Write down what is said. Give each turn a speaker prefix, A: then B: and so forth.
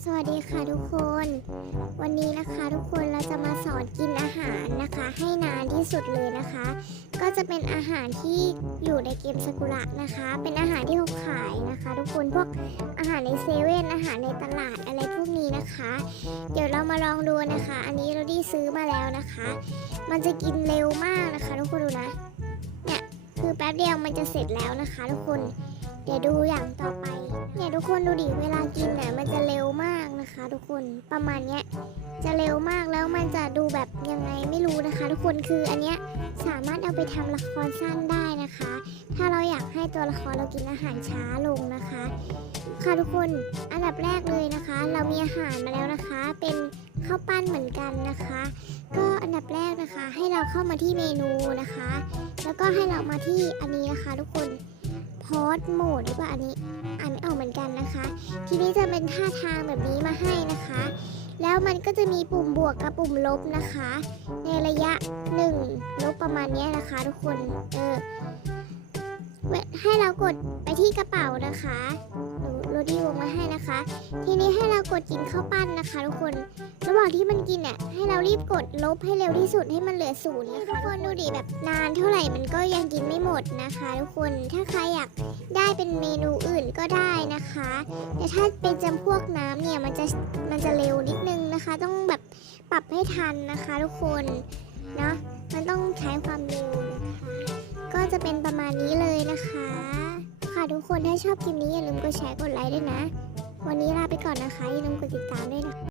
A: สวัสดีค่ะทุกคน วันนี้นะคะทุกคนเราจะมาสอนกินอาหารนะคะ ให้นานที่สุดเลยนะคะ ก็จะเป็นอาหารที่อยู่ในเกมสกุระนะคะ เป็นอาหารที่เขาขายนะคะ ทุกคนพวกอาหารในเซเว่นอาหารในตลาดอะไรพวกนี้นะคะ เดี๋ยวเรามาลองดูนะคะ อันนี้เราได้ซื้อมาแล้วนะคะ มันจะกินเร็วมากนะคะ ทุกคนดูนะเนี่ยคือแป๊บเดียวมันจะเสร็จแล้วนะคะ ทุกคนเดี๋ยวดูอย่างต่อไปเนี่ยทุกคนดูดิเวลากินเนี่ยมันจะเร็ว ทุกคนประมาณเนี้ยจะเร็วมากแล้วมันจะดูแบบยังไงไม่รู้นะคะ ทุกคนคืออันเนี้ยสามารถเอาไปทำละครสั้นได้นะคะ ถ้าเราอยากให้ตัวละครเรากินอาหารช้าลงนะคะ ค่ะทุกคนอันดับแรกเลยนะคะ เรามีอาหารมาแล้วนะคะ เป็นข้าวปั้นเหมือนกันนะคะ ก็อันดับแรกนะคะ ให้เราเข้ามาที่เมนูนะคะ แล้วก็ให้เรามาที่อันนี้นะคะ ทุกคน พอดโหมดหรือเปล่าอันนี้อ่านไม่ออกเหมือนกันนะคะ ทีนี้จะเป็นท่าทางแบบนี้มาให้นะคะ แล้วมันก็จะมีปุ่มบวกกับปุ่มลบนะคะ ในระยะ 1 ลบประมาณนี้นะคะ ทุกคนเออให้เรากดไปที่กระเป๋านะคะ นะคะ ทีนี้ให้เรากดกินข้าวปั้นนะคะ ทุกคน ระหว่างที่มันกินเนี่ยให้เรารีบกดลบให้เร็วที่สุดให้มันเหลือศูนย์นะคะทุกคนดูดิแบบนานเท่าไหร่มันก็ยังกินไม่หมดนะคะ ทุกคนถ้าใครอยากได้เป็นเมนูอื่นก็ได้นะคะ แต่ถ้าเป็นจำพวกน้ำเนี่ยมันจะมันจะเร็วนิดนึงนะคะ ต้องแบบปรับให้ทันนะคะ ทุกคนเนาะมันต้องใช้ความเร็วนะคะ ก็จะเป็นประมาณนี้เลยนะคะ ค่ะทุกคนถ้าชอบคลิปนี้อย่าลืมกดแชร์กดไลค์ด้วยนะ วันนี้ลาไปก่อนนะคะอย่าลืมกดติดตามด้วยนะคะ